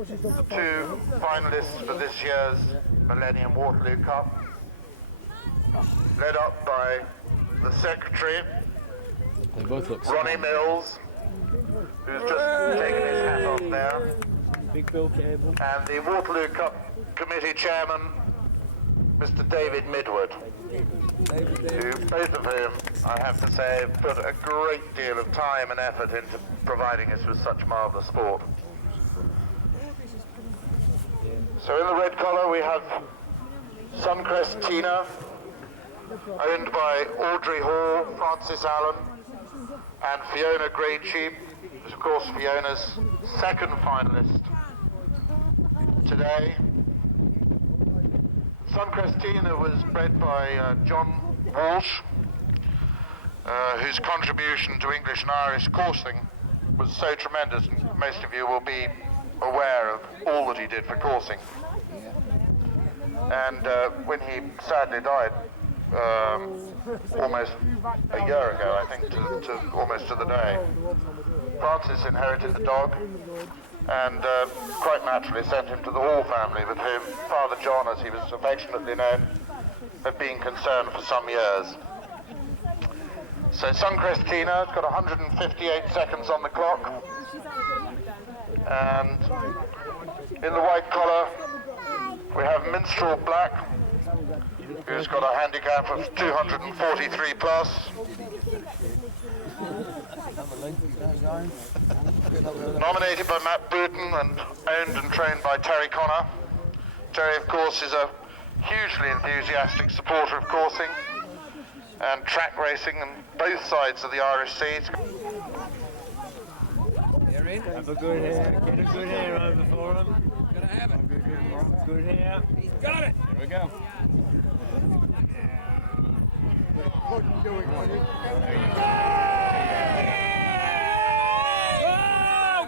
the two finalists for this year's Millennium Waterloo Cup, led up by the secretary, They both look Ronnie Mills, who's just taken his hat off there, Big Bill Cable, and the Waterloo Cup committee chairman, Mr. David Midwood, who, both of whom, I have to say, put a great deal of time and effort into providing us with such marvellous sport. So in the red collar we have Suncrest Tina, owned by Audrey Hall, Francis Allen, and Fiona Greycheap, who is of course Fiona's second finalist today. Suncrest Tina was bred by John Walsh, whose contribution to English and Irish coursing was so tremendous, and most of you will be aware of all that he did for coursing. And when he sadly died, almost a year ago, I think, almost to the day, Francis inherited the dog and quite naturally sent him to the Hall family, with whom Father John, as he was affectionately known, had been concerned for some years. So Suncrest Tina has got 158 seconds on the clock, and in the white collar we have Minstrel Black, who's got a handicap of 243 plus. Nominated by Matt Bruton and owned and trained by Terry Connor. Terry, of course, is a hugely enthusiastic supporter of coursing and track racing on both sides of the Irish Sea. have a good hair, get a good hair over for him. Gonna have it. Good hair. He's got it. Here we go. Go,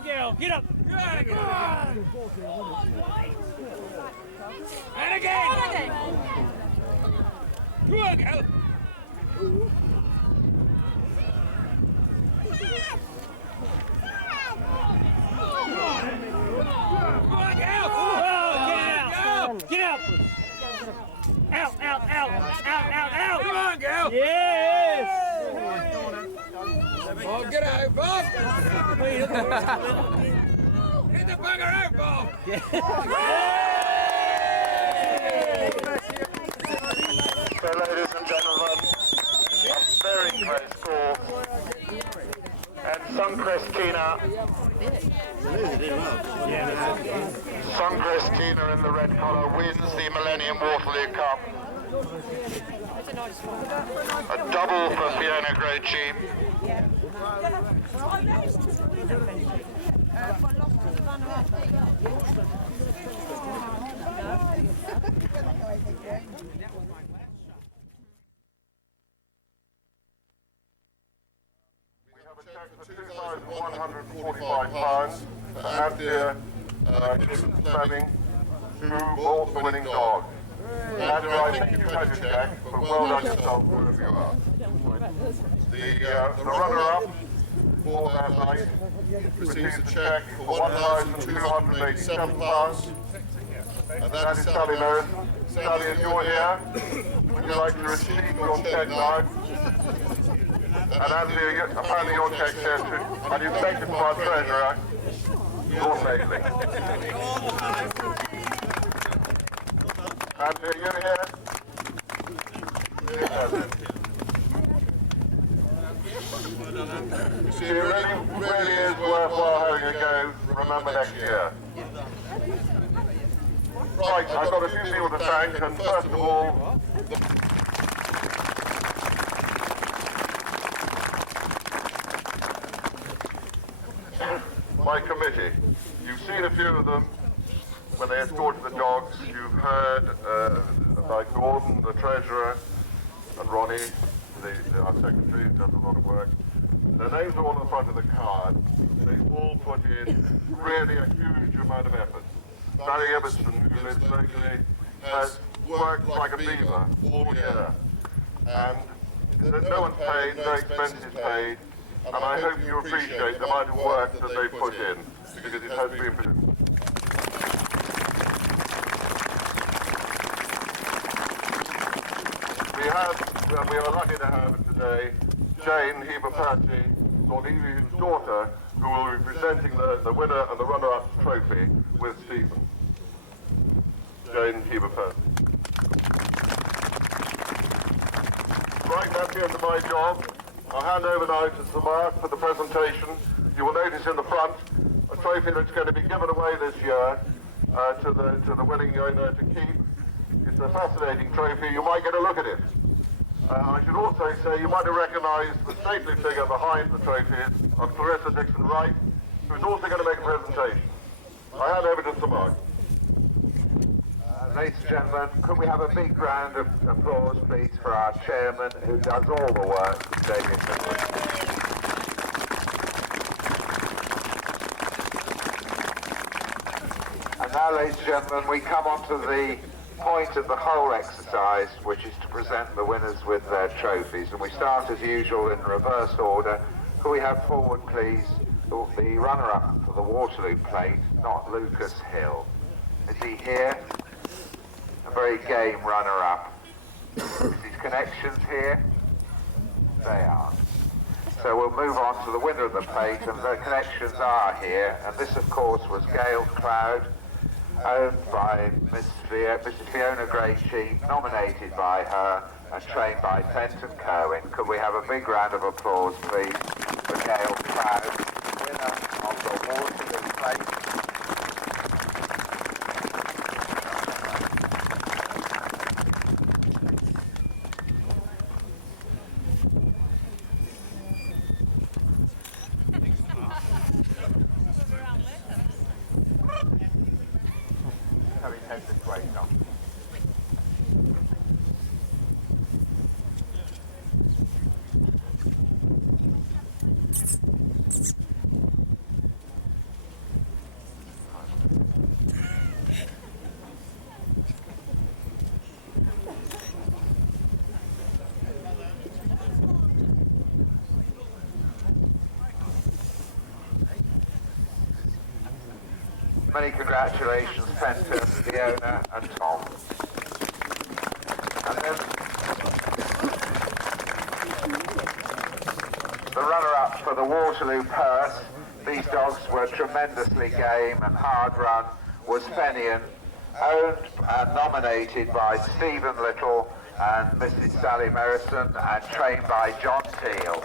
Gil, get up. Good, go on. And again. Come on, Gil. Come on, Gil. Oh, get out. Out, out, out, out, out, out. Come on, Gil. Yes. Oh, get out, Bob. Get the bugger out, Bob. So, ladies and gentlemen, a very close call. And Suncrest Tina, Suncrest Tina in the red collar wins the Millennium Waterloo Cup. A double for Fiona Greycheap. £2,145 for Anthea Fleming, who bought the winning dog. Andrew, I think you've had your check, but well done yourself wherever you are. The runner-up for that night receives a cheque for £1,287, and that is Sally Lewis. Sally, if you're here, would you like to receive your cheque now? And Andrea, apparently your cheque's here too. And you've taken from our treasurer, your safely. Andrea, you here? You see, it really is worthwhile having a go. Remember next year. Right, I've got a few people to thank, and first of all, my committee. You've seen a few of them when they escorted the dogs. You've heard about Gordon, the treasurer, and Ronnie, our secretary, who does a lot of work. Their names are all on the front of the card. They all put in really a huge amount of effort. Barry Everson, who lives locally, has worked like a beaver all year. And no one's paid, no expenses paid. And I hope you appreciate the amount of work that they put in, because it has been we are lucky to have today Jane Heber-Percy, Cornelius's daughter, who will be presenting the winner and the runner-up trophy with Stephen. Jane Heber-Percy. Right, that's the end of my job. I'll hand over now to Sir Mark for the presentation. You will notice in the front a trophy that's going to be given away this year to the winning owner to keep. It's a fascinating trophy. You might get a look at it. I should also say you might have recognised the stately figure behind the trophy of Clarissa Dixon-Wright, who's also going to make a presentation. I hand over to Sir Mark. Ladies and gentlemen, could we have a big round of applause, please, for our chairman, who does all the work, David Finley. And now, ladies and gentlemen, we come on to the point of the whole exercise, which is to present the winners with their trophies. And we start, as usual, in reverse order. Could we have forward, please, the runner-up for the Waterloo plate, not Lucas Hill. Is he here? A very game runner-up. Is his connections here? They are. So we'll move on to the winner of the plate, and the connections are here. And this, of course, was Gale Cloud, owned by Mrs. Fiona Gray-Sheep, nominated by her and trained by Fenton Kerwin. Could we have a big round of applause, please, for Gale Cloud, winner of the Waterloo plate. Many congratulations, Fenton, Fiona and Tom. And then the runner-up for the Waterloo purse, these dogs were tremendously game and hard run, was Fenian, owned and nominated by Stephen Little and Mrs. Sally Merrison and trained by John Teal.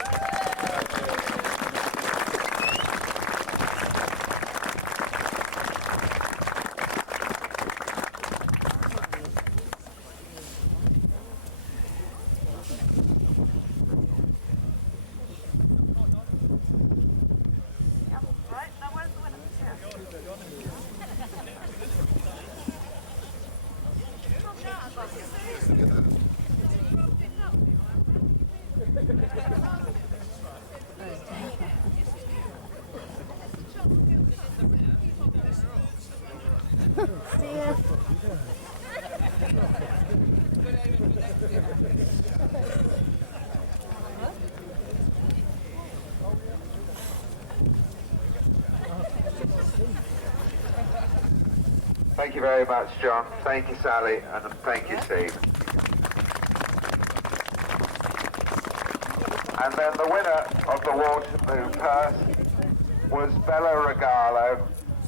Thank you very much, John. Thank you, Sally, and thank you, Steve. And then the winner of the Waterloo purse was Bella Regalo,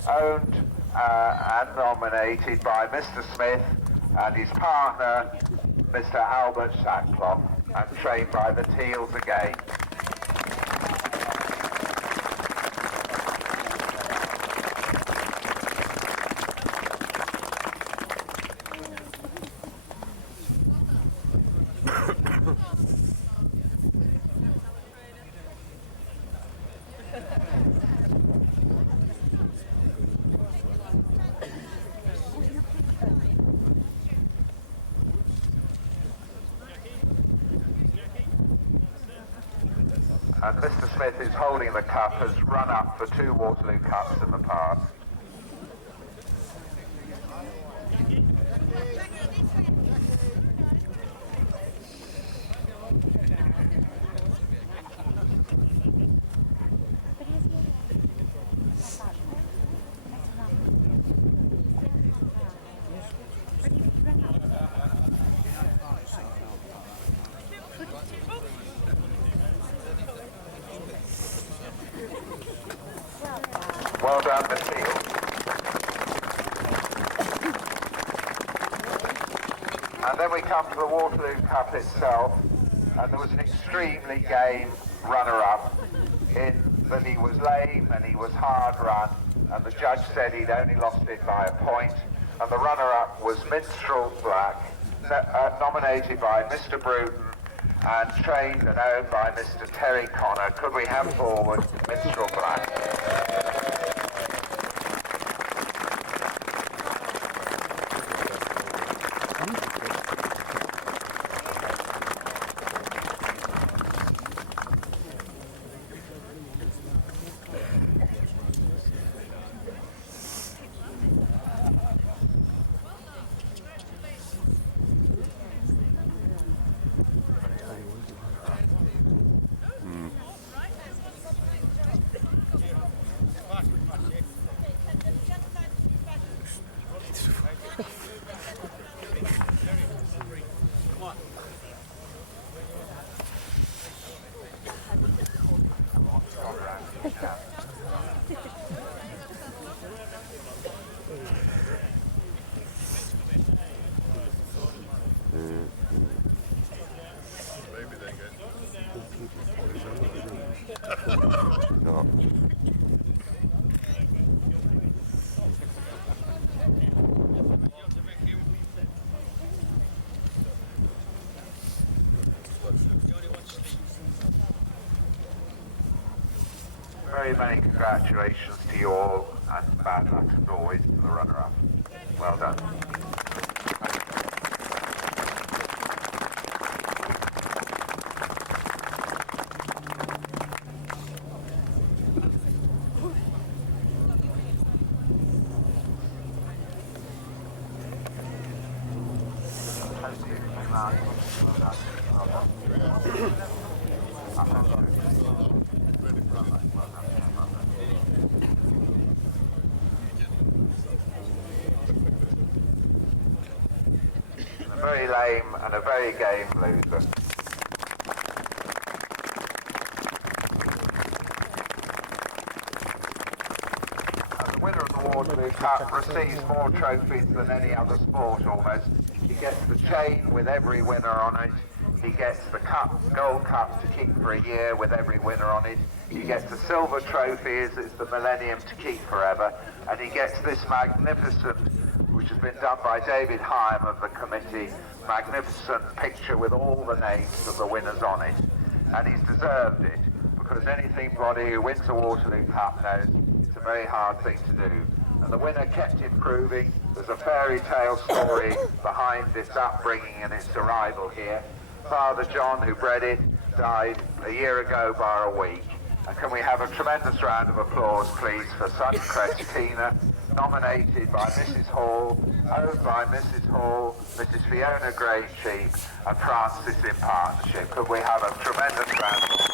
owned and nominated by Mr. Smith and his partner, Mr. Albert Sackcloth, and trained by the Teals again. And Mr. Smith is holding the cup, has run up for 2 Waterloo Cups in the past. And then we come to the Waterloo Cup itself, and there was an extremely game runner-up in that he was lame and he was hard run, and the judge said he'd only lost it by a point, and the runner-up was Minstrel Black, nominated by Mr. Bruton and trained and owned by Mr. Terry Connor. Could we have forward Minstrel Black? Very many congratulations to you all, and bad luck as always to the runner-up. Well done. A very lame and a very game loser. And the winner of the Waterloo Cup receives more trophies than any other sport almost. He gets the chain with every winner on it. He gets the cup, gold cup to keep for a year with every winner on it. He gets a silver trophy as it's the Millennium to keep forever. And he gets this magnificent, which has been done by David Hyam of the committee, magnificent picture with all the names of the winners on it. And he's deserved it, because anybody who wins a Waterloo Cup knows it's a very hard thing to do. And the winner kept improving. There's a fairy tale story behind its upbringing and its arrival here. Father John, who bred it, died a year ago by a week. And can we have a tremendous round of applause, please, for Suncrest Tina, nominated by Mrs. Hall, owned by Mrs. Hall, Mrs. Fiona Gray-Cheap, and Francis in partnership. Could we have a tremendous round of applause?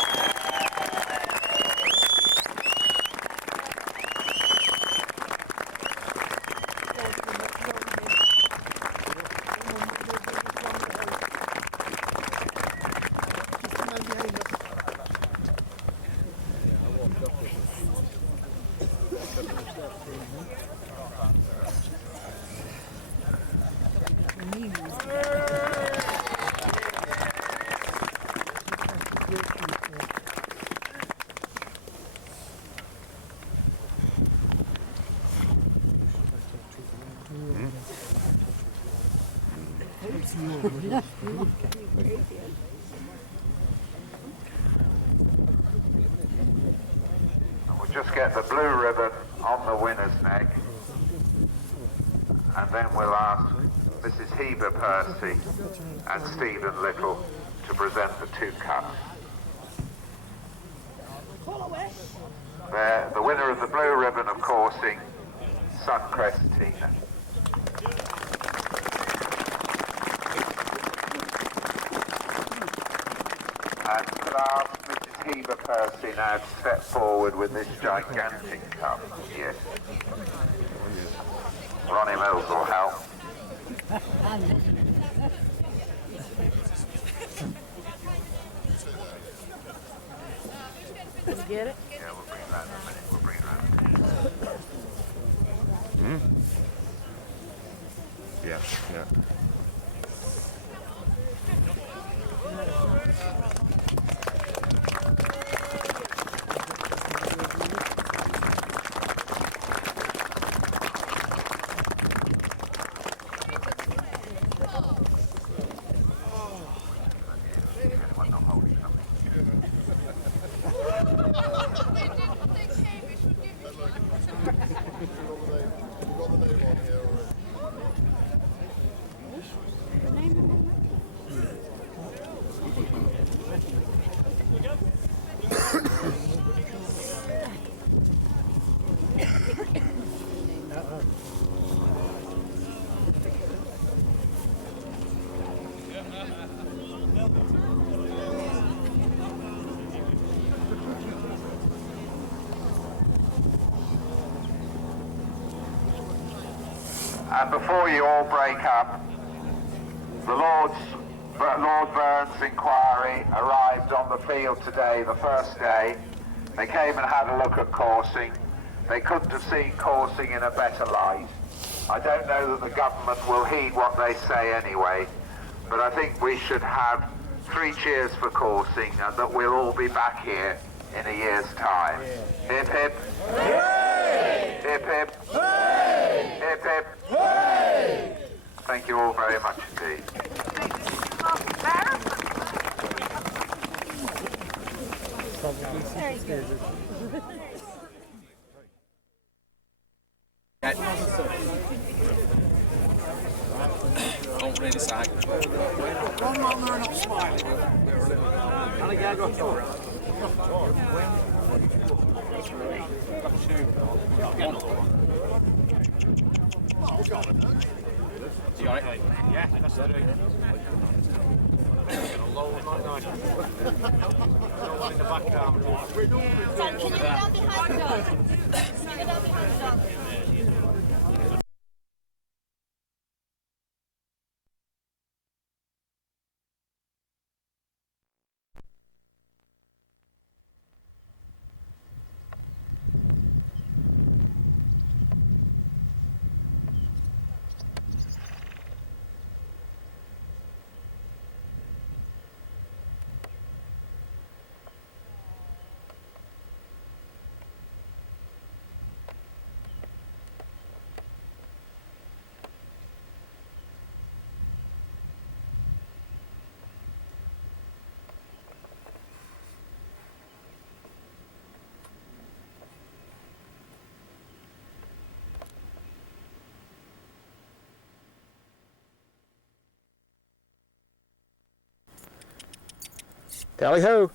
We'll just get the blue ribbon on the winner's neck, and then we'll ask Mrs. Heber Percy and Stephen Little to present the two cups. There, the winner of the blue ribbon of coursing, Suncrest Tina. And could I ask Mrs. Heber Percy now to step forward with this gigantic cup? Yes. Ronnie Mills will help. Did you get it? Yeah, we'll bring that in a minute. We'll bring it around. Yeah, yeah. And before you all break up, the Lord Burns' inquiry arrived on the field today, the first day. They came and had a look at coursing. They couldn't have seen coursing in a better light. I don't know that the government will heed what they say anyway, but I think we should have 3 cheers for coursing and that we'll all be back here in a year's time. Hip hip. Hooray! Hip hip. Hooray! Hip hip. Hooray! Thank you all very much indeed. Don't really sag. One man there not smiling. And again, go through. You got it? Yeah, that's it. No one in the back arm. Sam, can you go down behind us? Can you go down behind us? Tally ho!